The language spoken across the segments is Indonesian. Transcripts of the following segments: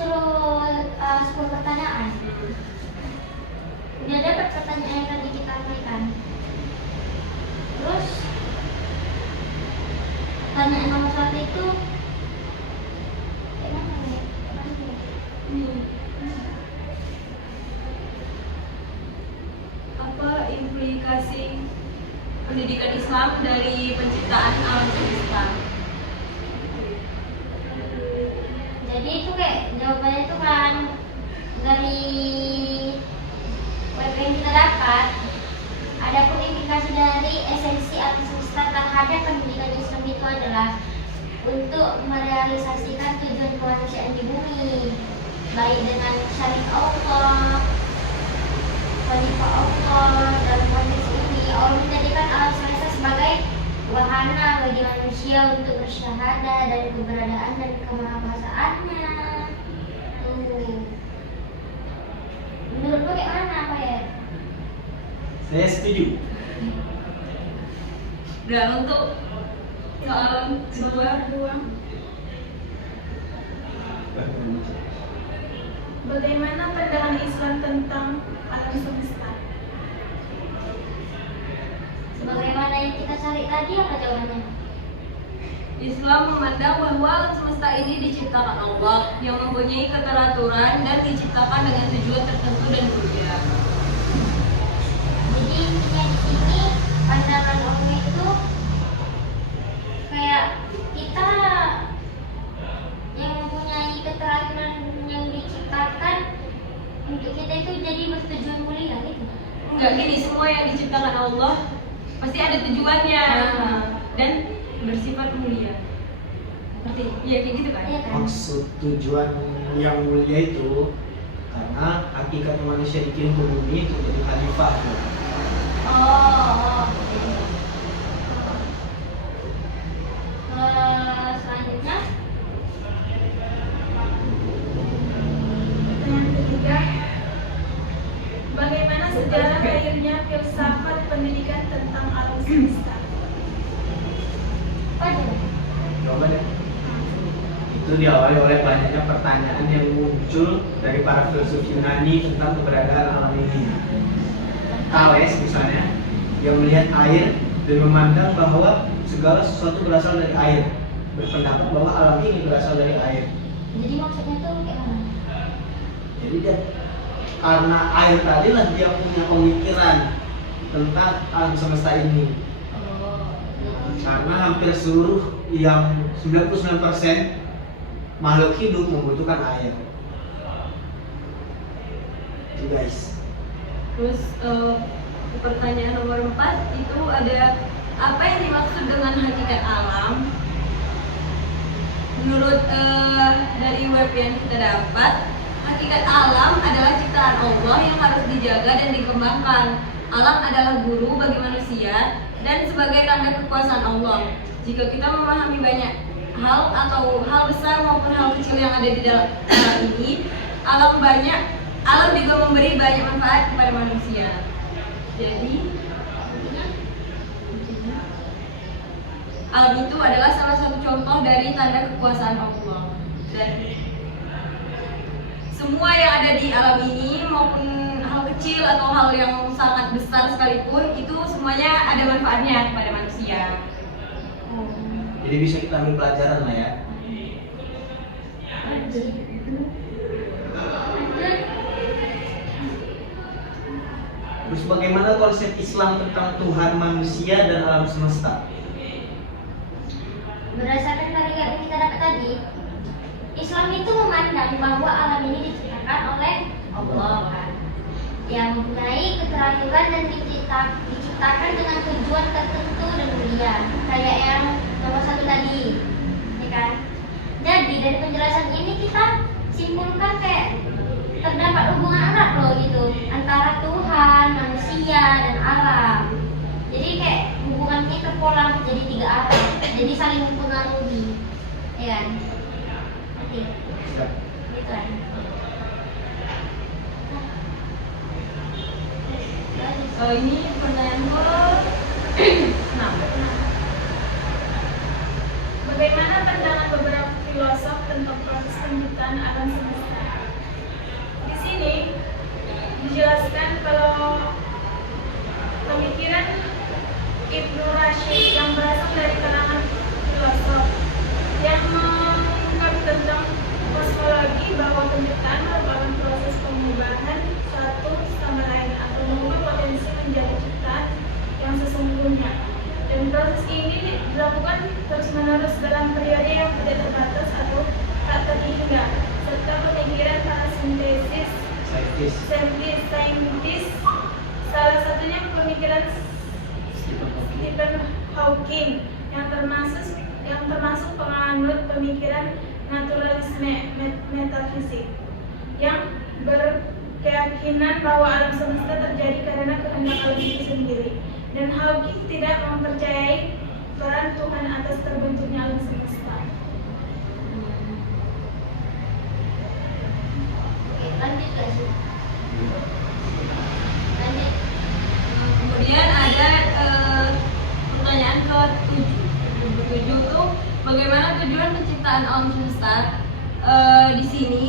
disuruh 10 pertanyaan. Udah dapat pertanyaan yang tadi kita sampaikan. Terus pertanyaan nomor 1 itu apa implikasi pendidikan Islam dari penciptaan alam semesta? Jadi itu kayak jawabannya itu kan dari web yang kita dapat. Adapun implikasi dari esensi alam semesta terhadap pendidikan Islam itu adalah untuk merealisasikan tujuan kemanusiaan di bumi, baik dengan syariat Allah, khalifah Allah. Dalam konteks ini Allah menjadikan alam semesta sebagai wahana bagi manusia untuk bersyahadah dan keberadaan dan kemahakuasaannya. Menurut lo kayak mana, Pak ya? Saya setuju. Dan untuk soal kedua, bagaimana pandangan Islam tentang alam semesta? Sebagaimana yang kita cari tadi, apa jawabannya? Islam memandang bahwa alam semesta ini diciptakan Allah yang mempunyai keteraturan dan diciptakan dengan tujuan tertentu dan mulia. Jadi intinya di sini pandangan Allah itu kayak kita yang mempunyai keteraturan yang diciptakan untuk kita itu jadi bertujuan mulia gitu. Enggak, gini, semua yang diciptakan Allah pasti ada tujuannya dan bersifat mulia. Seperti iya kayak gitu kan? Iya kan? Maksud tujuan yang mulia itu karena hakikat manusia dikirim ke bumi untuk jadi khalifah. Oh. Selanjutnya Pertanyaan ketiga, bagaimana sejarah lahirnya filsafat pendidikan tentang alam semesta? apa aja? Jawabannya itu diawali oleh banyaknya pertanyaan yang muncul dari para filsuf Yunani tentang keberadaan alam ini. Thales misalnya, yang melihat air dan memandang bahwa segala sesuatu berasal dari air, berpendapat bahwa alam ini berasal dari air. Jadi maksudnya tuh kayak mana? Jadi dia karena air tadi lah dia punya pemikiran tentang alam semesta ini. Karena hampir seluruh yang 99% makhluk hidup membutuhkan air. Itu guys. Terus pertanyaan nomor 4 itu ada apa yang dimaksud dengan hakikat alam? Menurut dari web yang kita dapat, hakikat alam adalah ciptaan Allah yang harus dijaga dan dikembangkan. Alam adalah guru bagi manusia dan sebagai tanda kekuasaan Allah. Jika kita memahami banyak hal atau hal besar maupun hal kecil yang ada di dalam ini, alam juga memberi banyak manfaat kepada manusia. Jadi alam itu adalah salah satu contoh dari tanda kekuasaan Allah. Dan semua yang ada di alam ini maupun hal kecil atau hal yang sangat besar sekalipun itu semuanya ada manfaatnya kepada manusia. Jadi bisa kita ambil pelajaran lah ya. Terus bagaimana konsep Islam tentang Tuhan, manusia, dan alam semesta? Berdasarkan karya yang kita dapat tadi, Islam itu memandang bahwa alam ini diciptakan oleh Allah kan, yang mempunyai keteraturan dan diciptakan dengan tujuan tertentu dan mulia, kayak yang nomor 1 tadi, ya kan? Jadi dari penjelasan ini kita simpulkan kayak terdapat hubungan erat loh gitu antara Tuhan, manusia, dan alam. Jadi kayak hubungannya ke pola jadi 3 arah, jadi saling mempengaruhi, ya kan? Oke, gitu kan? Ini pertanyaan ke-6. Bagaimana pandangan beberapa filosof tentang proses penciptaan alam semesta. Di sini dijelaskan kalau pemikiran Ibnu Rashid yang berasal dari kalangan filosof yang mengungkap tentang kosmologi bahwa penciptaan merupakan proses pengubahan satu sama lain atau mengubah potensi menjadi ciptaan yang sesungguhnya, dan proses ini dilakukan terus-menerus dalam periode yang tidak terbatas atau tak terhingga, serta pemikiran para saintis. Salah satunya pemikiran Stephen Hawking yang termasuk penganut pemikiran naturalisme metafisik yang berkeyakinan bahwa alam semesta terjadi karena kehendak alam itu sendiri, dan Hawking tidak mempercayai peran Tuhan atas terbentuknya alam semesta. Oke, lanjut gak sih? Lanjut. Kemudian ada pertanyaan ke-7 itu bagaimana tujuan penciptaan alam semesta. Di sini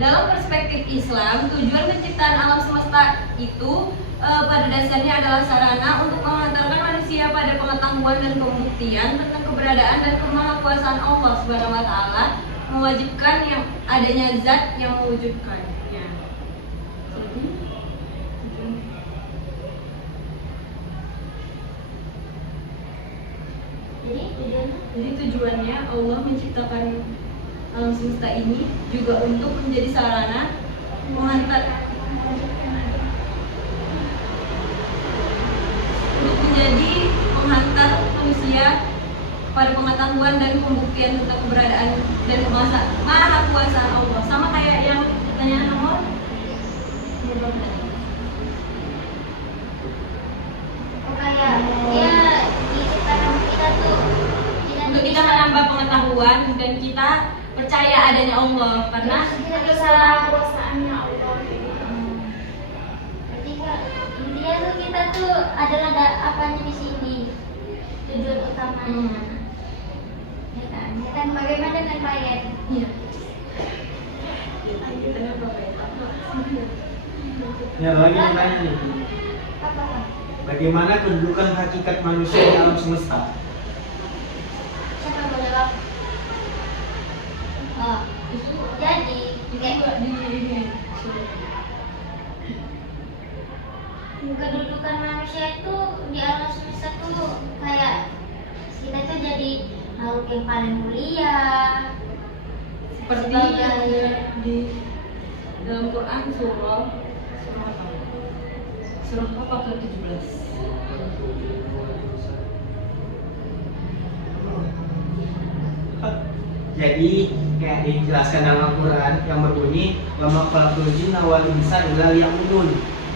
dalam perspektif Islam, tujuan penciptaan alam semesta itu pada dasarnya adalah sarana untuk mengantarkan manusia pada pengetahuan dan pembuktian tentang keberadaan dan kemahakuasaan Allah Subhanahu wa taala, mewajibkan yang adanya zat yang mewujudkannya. Jadi tujuannya Allah menciptakan alam semesta ini juga untuk menjadi sarana menghantar manusia pada pengetahuan dan pembuktian tentang keberadaan dan kemahakuasaan Allah. Sama kayak yang pertanyaan nomor Kayak dia diciptakan kita tuh untuk kita menambah pengetahuan dan kita percaya adanya Allah karena kita Ada bisa kekuasaannya Allah. ketika intinya tuh kita tuh adalah apanya di sini, tujuan utamanya. Ya kan bagaimana dengan Bayet? Iya. Ya, lagi tanya nih. Apa? Bagaimana kedudukan hakikat manusia di alam semesta? Siapa yang mau jawab? Oh, jadi kedudukan manusia itu di alam semesta tuh kayak kita tuh jadi makhluk yang paling mulia. Seperti Sebagai- yang ada di dalam Quran surah apa ke-17. Jadi kayak dijelaskan dalam Al-Quran yang berbunyi wa khalaqul jinna wal insa illa liya'budun.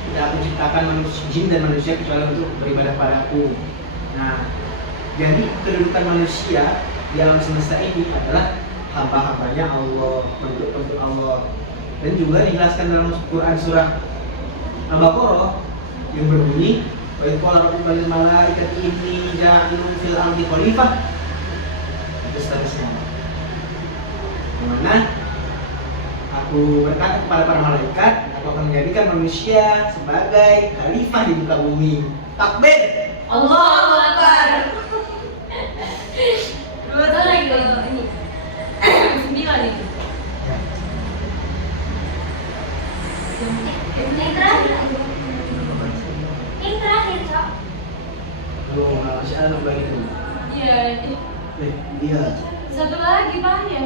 Tidak aku ciptakan manusia, jin dan manusia kecuali untuk beribadah padaku. Nah, jadi kedudukan manusia di alam semesta ini adalah hamba-hambanya Allah, bentuk-bentuk Allah. Dan juga dijelaskan dalam Quran surah Al-Baqarah yang berbunyi wa idh qala rabbuka lil malaikati inni ja'ilun fil ardi khalifah. Dan seterusnya. Dimana aku berkata kepada para malaikat, aku akan menjadikan manusia sebagai khalifah di muka bumi. Takbir. Allahu Akbar. Betul lagi ini. 9 ini. Yang terakhir, Cok. Aduh, masih ada nambah itu. Iya. Iya. Satu lagi Pak ya.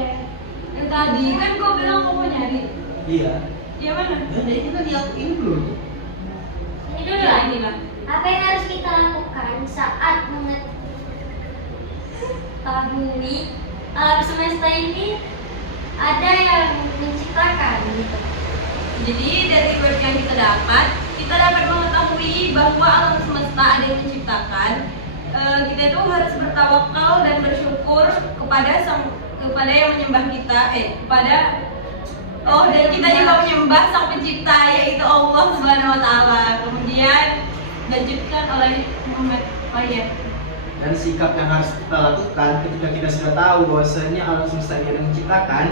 Yang tadi kan kau bilang kau mau nyari. Iya. Yang mana? Jadi kita ini belum. Ini dulu Ya, lah. inilah. Apa yang harus kita lakukan saat mengetahui alam semesta ini ada yang menciptakan gitu. Jadi dari web yang kita dapat mengetahui bahwa alam semesta ada yang menciptakan. Kita itu harus bertawakal dan bersyukur kepada yang menyembah kita, dan kita juga menyembah Sang Pencipta yaitu Allah Subhanahu wa taala. Kemudian dilanjutkan oleh Muhammad Bayat. Dan sikap yang harus kita lakukan ketika kita sudah tahu bahwasanya alam semesta ini yang menciptakan,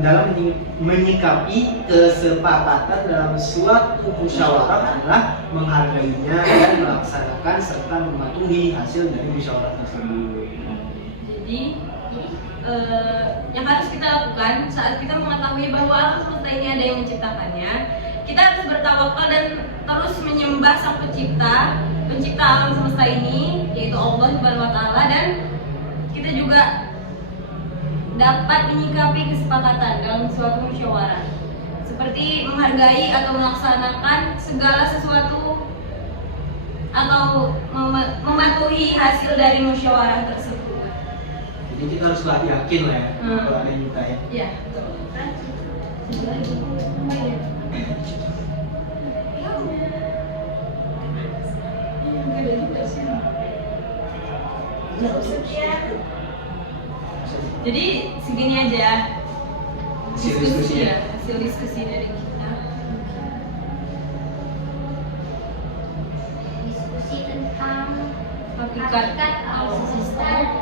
dalam menyikapi kesepakatan dalam suatu musyawarah adalah menghargainya dan melaksanakan serta mematuhi hasil dari musyawarah tersebut. Jadi yang harus kita lakukan saat kita mengetahui bahwa alam semesta ini ada yang menciptakannya, kita harus bertawakal dan terus menyembah Sang Pencipta alam semesta ini, yaitu Allah Subhanahu wa Ta'ala, dan kita juga dapat menyikapi kesepakatan dalam suatu musyawarah, seperti menghargai atau melaksanakan segala sesuatu atau mematuhi hasil dari musyawarah tersebut. Jadi kita harus yakin lah ya kalau ada yang minta ya. Ya, betul. Sekian. Jadi segini aja Hasil diskusi ya. hasil diskusi dari kita. Diskusi tentang Hakikat hakikat alam semesta